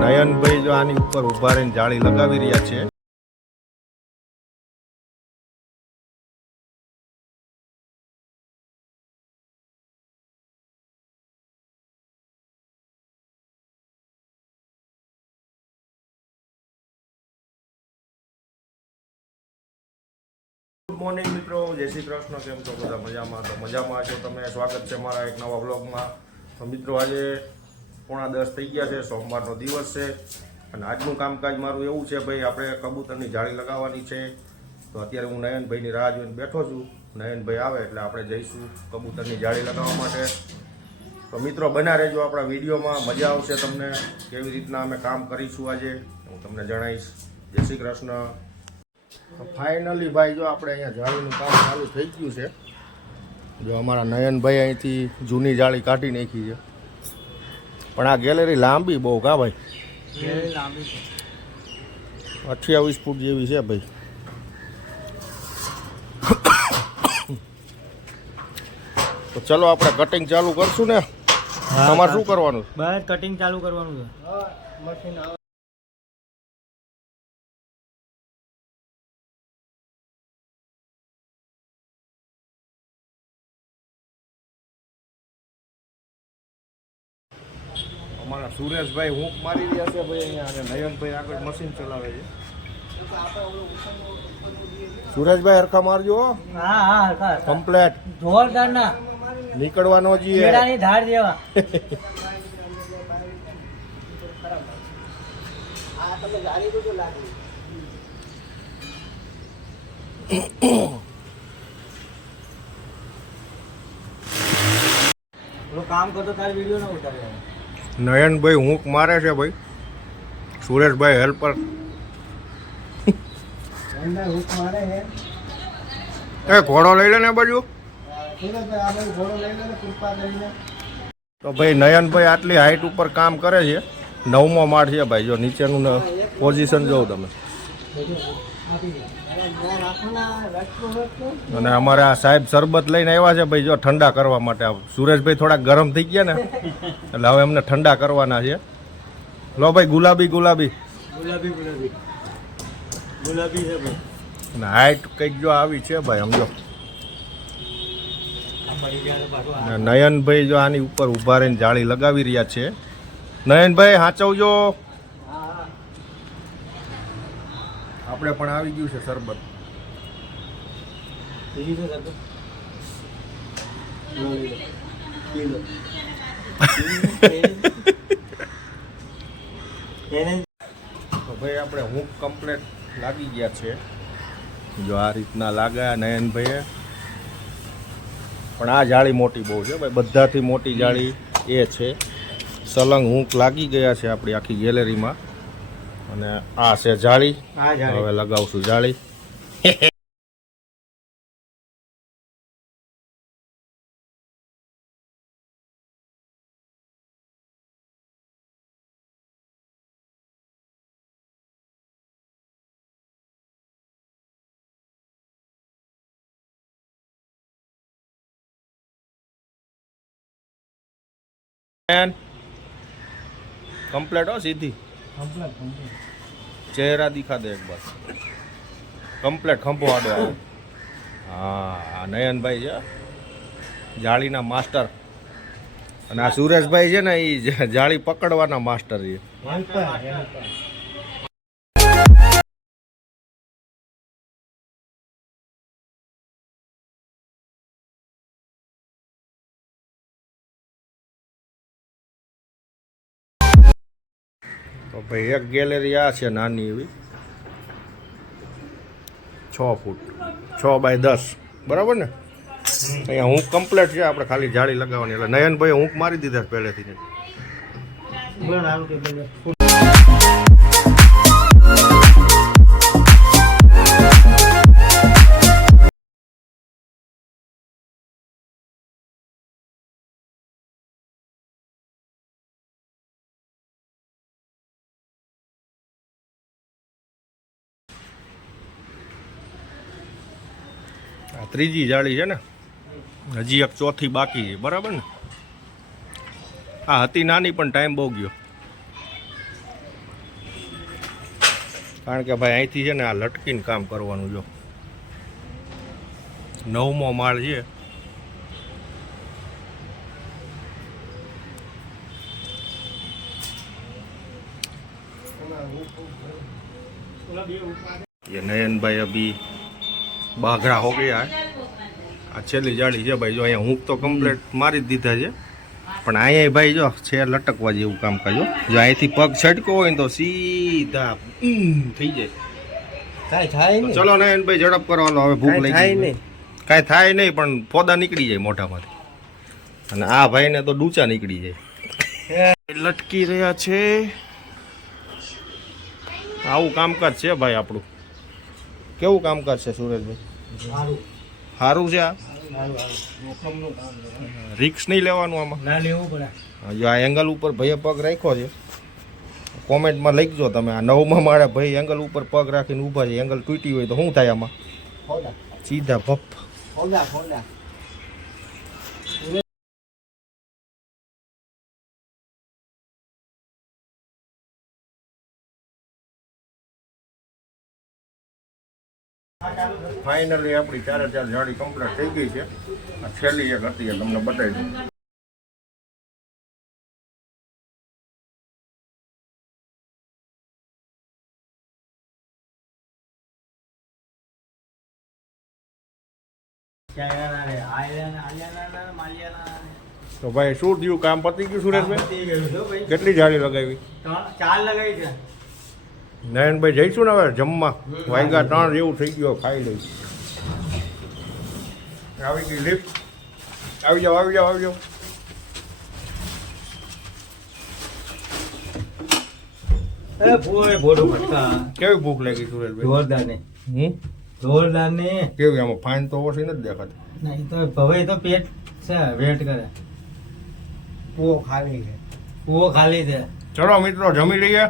નયનભાઈ જો આની ઉપર ઊભા રહીને જાળી લગાવી રહ્યા છે. ગુડ મોર્નિંગ મિત્રો, જય શ્રી કૃષ્ણ. કેમ છો બધા? મજામાં? તો મજામાં છો તમે? સ્વાગત છે મારા એક નવા વ્લોગમાં. તો મિત્રો આજે 9:30 થઈ ગયા છે, સોમવારનો દિવસ છે અને આજનું કામકાજ મારું એવું છે ભાઈ, આપણે કબૂતરની જાળી લગાવવાની છે. તો અત્યારે હું નયનભાઈની રાહ જોઈને બેઠો છું. નયનભાઈ આવે એટલે આપણે જઈશું કબૂતરની જાળી લગાવવા માટે. તો મિત્રો બના રહેજો આપણા વિડીયોમાં, મજા આવશે તમને. કેવી રીતના અમે કામ કરીશું આજે હું તમને જણાવીશ. જય શ્રી કૃષ્ણ. ફાઇનલી ભાઈ જો આપણે અહીંયા જાળીનું કામ ચાલુ થઈ ગયું છે. જો અમારા નયનભાઈ અહીંથી જૂની જાળી કાઢી નાખી છે, પણ આ ગેલેરી લાંબી બહુ કા ભાઈ? 28 ફૂટ જેવી છે ભાઈ. તો ચલો આપણે કટિંગ ચાલુ કરશું ને. તમારે શું કરવાનું? બસ કટિંગ ચાલુ કરવાનું છે. અમારા સુરેશભાઈ હૂંક મારી રહ્યા છે ભાઈ અહીંયા, અને નયનભાઈ આગળ મશીન ચલાવે છે. સુરેશભાઈ હરખા મારજો. હા હા હરખા કમ્પ્લેટ જોરદાર ના નીકળવાનો જોઈએ. કેળાની ધાર જેવા. કામ કરતો તારી વિડીયો ના ઉતારે. નયનભાઈ હૂંક મારે છે ભાઈ, સુરેશભાઈ હેલ્પર. એ ઘોડો લઈ લે ને બાજુ. તો ભાઈ નયનભાઈ આટલી હાઈટ ઉપર કામ કરે છે. 9મો માળ છે ભાઈ. જો નીચેનું પોઝિશન જોઉં તમે. અને અમારા સાહેબ શરબત લઈને આવ્યા છે ભાઈ, જો ઠંડા કરવા માટે. સુરેશભાઈ થોડા ગરમ થઈ ગયા ને એટલે હવે એમને ઠંડા કરવાના છે. લો ભાઈ, ગુલાબી ગુલાબી ગુલાબી ગુલાબી ગુલાબી છે ભાઈ. અને હાઈટ કંઈક જો આવી છે ભાઈ, સમજો. નયનભાઈ જો આની ઉપર ઊભા રહીને જાળી લગાવી રહ્યા છે. નયનભાઈ હાચવજો. આપણે પણ આવી ગયું છે શરબત. તો ભાઈ આપણે હૂંક કમ્પ્લેટ લાગી ગયા છે. જો આ રીતના લાગ્યા નયનભાઈએ. પણ આ જાળી મોટી બહુ છે ભાઈ, બધાથી મોટી જાળી એ છે. સલંગ હૂંક લાગી ગયા છે આપણી આખી ગેલેરીમાં. અને આ છે જાળી. હવે લગાવશું જાળી. कंप्लीट हो सीधी चेहरा दिखा दे एक बार. कंप्लीट खंभो आडो આવે. હા, નયનભાઈ છે જાળીના માસ્ટર. અને આ સુરેશભાઈ છે ને એ જાળી પકડવાના માસ્ટર છે. તો ભાઈ એક ગેલેરી આ છે નાની એવી, 6 ફૂટ 6 બાય 10, બરાબર ને? અહીંયા હૂંક કમ્પ્લીટ છે, આપણે ખાલી જાળી લગાવવાની. એટલે નયનભાઈ હૂંક મારી દીધા પહેલેથી. આ ત્રીજી જાળી છે ને, હજી એક ચોથી બાકી છે, બરાબર ને? આ હતી નાની પણ ટાઈમ બહુ ગયો. કારણ કે ભાઈ અહીંથી છે ને આ લટકીને કામ કરવાનું. જો 9મો માળ છે. ये नयन भाई अभी बागड़ा हो गया है. આ છેલ્લી જાળી છે ભાઈ. જો અહીંયા હૂંક તો કમ્પ્લીટ મારી જ દીધા છે, પણ અહીંયા ભાઈ જો છે લટકવા જેવું કામકાજ. જો અહીંથી પગ છટકો હોય ને તો સીધા થઈ જાય. કાંઈ થાય નહીં. ચલો નયન ભાઈ ઝડપ કરવાનો, હવે ભૂખ લઈ ગઈ. કાંઈ થાય નહીં, પણ ફોદા નીકળી જાય મોઢામાંથી. અને આ ભાઈને તો ડૂચા નીકળી જાય. લટકી રહ્યા છે. આવું કામકાજ છે ભાઈ આપણું. કેવું કામકાજ છે સુરેશભાઈ? સારું છે. આ રિક્સ નહીં લેવાનું આમાં. ના લેવું પડે. જો આ એંગલ ઉપર ભાઈએ પગ રાખ્યો છે, કોમેન્ટમાં લખજો તમે. આ 9મા માળે ભાઈ એંગલ ઉપર પગ રાખીને ઊભા છે. એંગલ તૂટી હોય તો શું થાય આમાં? સીધા ભપ. ફાઇનલી આપણી 4 જાળી કમ્પ્લીટ થઈ ગઈ છે. આ છેલ્લી એક હતી, તમને બતાવી દઉં. તો ભાઈ શું થયું? કામ પતી ગયું સુરેશભાઈ? કેટલી જાળી લગાવી? 4 લગાવી છે. નયનભાઈ જઈશું ને હવે જમવા. વાગ્યા 3 જેવું થઈ ગયું. ખાઈ લઈ. આવી ગઈ લિફ્ટ. આવી જાઓ, આવી જાઓ, આવી જાઓ. કેવી ભૂખ લાગી સુરેશભાઈ? જોરદાર ને. જોરદાર ને. કેવી આમાં ફાઇન તો ઓછી નથી દેખાતી. નહીં તો હવે તો પેટ છે, વેટ કરે. પૂવો ખાલી છે. પૂવો ખાલી છે. ચલો મિત્રો જમી લઈએ.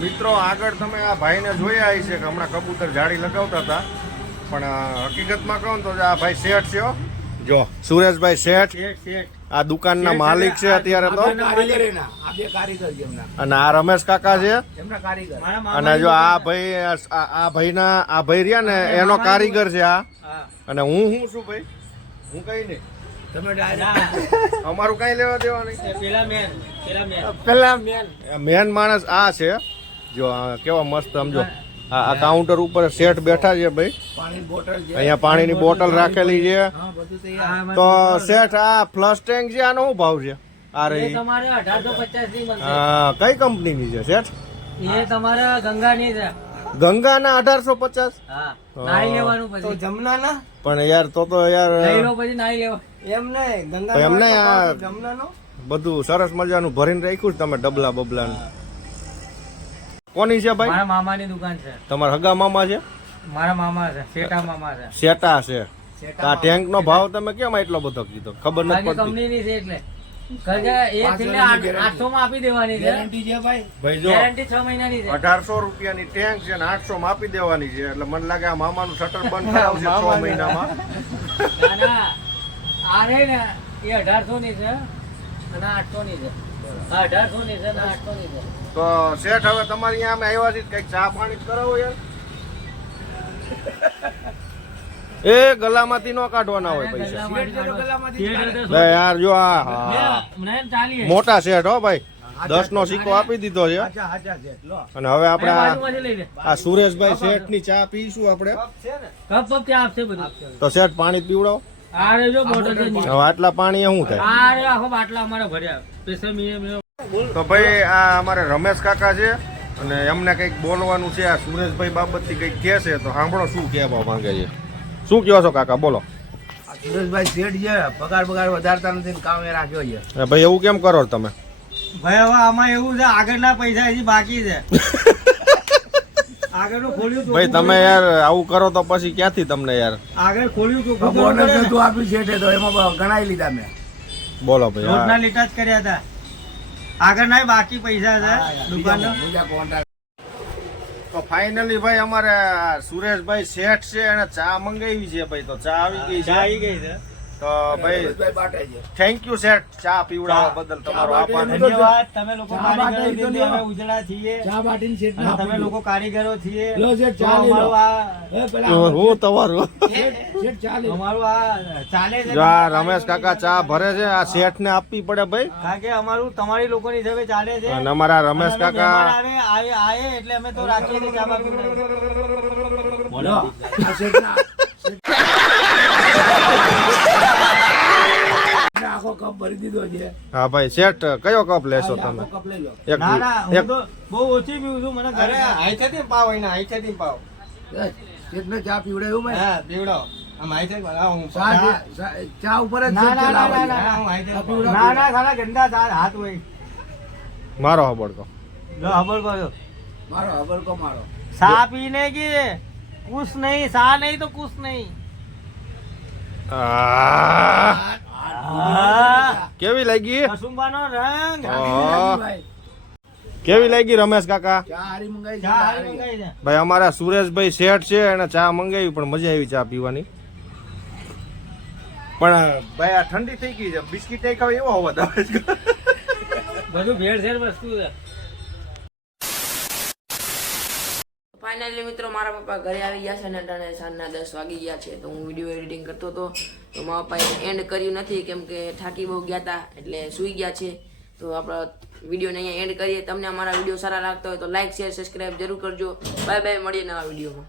મિત્રો આગળ તમે આ ભાઈને જોયા હશે કે હમણાં કબૂતર જાળી લગાવતા હતા, પણ હકીકતમાં કહું તો આ ભાઈ શેઠ છે. જો સુરેશભાઈ શેઠ આ દુકાનના માલિક છે અત્યારે તો. અને આ રમેશ કાકા છે. અને જો આ ભાઈ આ ભાઈ રહ્યા ને એનો કારીગર છે આ. અને હું શું ભાઈ? હું કઈ નહીં. અમારું કઈ લેવા દેવા નહીં. મેન માણસ આ છે. જો કેવા મસ્ત સમજો. આ કાઉન્ટર ઉપર શેઠ બેઠા છે ભાઈ. અહીંયા પાણીની બોટલ રાખેલી છે. તો શેઠ આ ફ્લશ ટેન્ક છે, આનો શું ભાવ છે? આ રહી તમારે 1850 ની મળશે. કઈ કંપનીની છે શેઠ? એ તમારા ગંગાની છે. ગંગાના 1850? હા, નાઈ લેવાનું પછી. તો જમનાના? પણ યાર તો યાર લઈ લો પછી નાઈ લેવા. એમ નહીં, ગંગા એમ નહીં. આ જમનાનો બધું સરસ મજાનું ભરીને રાખ્યું છે તમે ડબલા બબલા. કોની છે ભાઈ? મારા મામાની દુકાન છે. તમારા હગા મામા છે? મારા મામા છે, શેઠા મામા છે. શેટા છે. આ ટેન્ક નો ભાવ તમે કેમ એટલો બધો કીધો? ખબર નથી બાકી પડતી. કંપનીની છે એટલે. કારણ કે એ છેલ્લે 800 માં આપી દેવાની છે. ગેરંટી છે ભાઈ. ભાઈ જો ગેરંટી 6 મહિનાની છે. 1800 રૂપિયાની ટેન્ક છે ને 800 માં આપી દેવાની છે. એટલે મને લાગે આ મામાનું શટર બંધ કરાવશે 6 મહિનામાં. ના ના, આ રહી ને એ 1800 ની છે અને 800 ની છે. હા, 1800 ની છે અને 800 ની છે. તો શેઠ હવે તમારી અહીંયા અમે આવ્યા છીએ, કઈક ચા પાણી કરાવો યાર. એ ગલામાંથી નો કાઢવાના હોય પૈસા. બે યાર જો આ મોટા શેઠ હો ભાઈ. 10 નો સિક્કો આપી દીધો છે. અને હવે આપણે આ સુરેશભાઈ શેઠ ની ચા પીશું આપણે. કપ ત્યાં આપશે બધું. તો શેઠ પાણી પીવડાવો. આ રે જો બોટલ છે. હવે આટલા પાણી શું થાય? આ રે આખો બાટલા અમારે ભર્યા. Special medium. તો ભાઈ આ અમારે રમેશ કાકા છે અને એમને કંઈક બોલવાનું છે. આ સુરેશભાઈ બાબતથી કંઈક કહે છે, તો સાંભળો શું કહેવા માંગે છે. શું કહો છો કાકા? બોલો. સુરેશભાઈ શેઠ છે, પગાર વધારતા નથી, કામ એ રાખ્યો છે. ભાઈ એવું કેમ કરો તમે? ભાઈ હવે આમાં એવું છે, આગળના પૈસા હજી બાકી છે. આગળનું ખોલ્યું તો ભાઈ તમે યાર આવું કરો તો પછી ક્યાંથી તમને યાર? આગળ ખોલ્યું તો બોનસ નતું આપ્યું શેઠે, તો એમાં ગણાઈ લીધા મેં. બોલો ભાઈ. રોજના લીટા જ કર્યા હતા. આગળ ના બાકી પૈસા છે દુકાનનો. તો ફાઇનલી ભાઈ અમારે સુરેશભાઈ શેઠ છે એને ચા મંગાવી છે ભાઈ. તો ચા આવી ગઈ છે. આવી ગઈ છે. તો ભાઈ થેન્ક યુ શેઠ, ચા પીવડાવવા બદલ તમારો આભાર. ધન્યવાદ. તમે લોકો કારીગરો દીદી અમે ઉજળા છીએ અને તમે લોકો કારીગરો છીએ. તો અમારું આ હું તમારું અમારું આ ચાલે છે. જો આ રમેશ કાકા ચા ભરે છે, આ શેઠ ને આપવી પડે ભાઈ. કારણ કે અમારું તમારી લોકોની હિસાબે ચાલે છે. અને અમારા રમેશ અને અમે કાકા મહેમાન આવે એટલે અમે તો રાખીએ છીએ ચા બાપુ. હા ભાઈ શેઠ કયો કપ લેશો તમે? એક ના ના હું એક તો બહુ ઓછી પીવું છું. મને ઘરે આઈથેથી પાવ હોય ને આઈથેથી પાવ. ચા પીવડાવ્યું મેં હા પીવડો. આમ આઈથે હું ચા ઉપર જ ના ના ના ના ચલાવવાની. ના હું આઈથે ના ના ખાના ગંદા હાથ હોય. મારો હબડકો. લો હબળ કરો. મારો હબરકો મારો सा पीने की कुछ नहीं, सा नहीं तो कुछ नहीं. કેવી લાગી? કસુંબાનો રંગ. ભાઈ કેવી લાગી રમેશ કાકા? ચા હારી મંગાઈ ચા હારી મંગાઈ છે. ભાઈ અમારા સુરેશભાઈ શેઠ છે, એને ચા મંગાવી પણ મજા આવી ચા પીવાની. પણ ભાઈ આ ઠંડી થઈ ગઈ છે, બિસ્કિટ નહીં ખાવ એવો અવાજ આવે છે. બધું ભેળસેળ વસ્તુ છે. ફાઇનલી મિત્રો મારા પપ્પા ઘરે આવી ગયા છે અને અટાણે સાંજના 10 વાગી ગયા છે. તો હું વિડીયો એડિટિંગ કરતો હતો તો મારા પપ્પાએ એન્ડ કર્યું નથી કેમ કે થાકી બહુ ગયા હતા એટલે સૂઈ ગયા છે. તો આપણા વિડીયોને અહીંયા એન્ડ કરીએ. તમને અમારા વિડીયો સારા લાગતા હોય તો લાઈક શેર સબસ્ક્રાઈબ જરૂર કરજો. બાય બાય, મળીએ નવા વિડીયોમાં.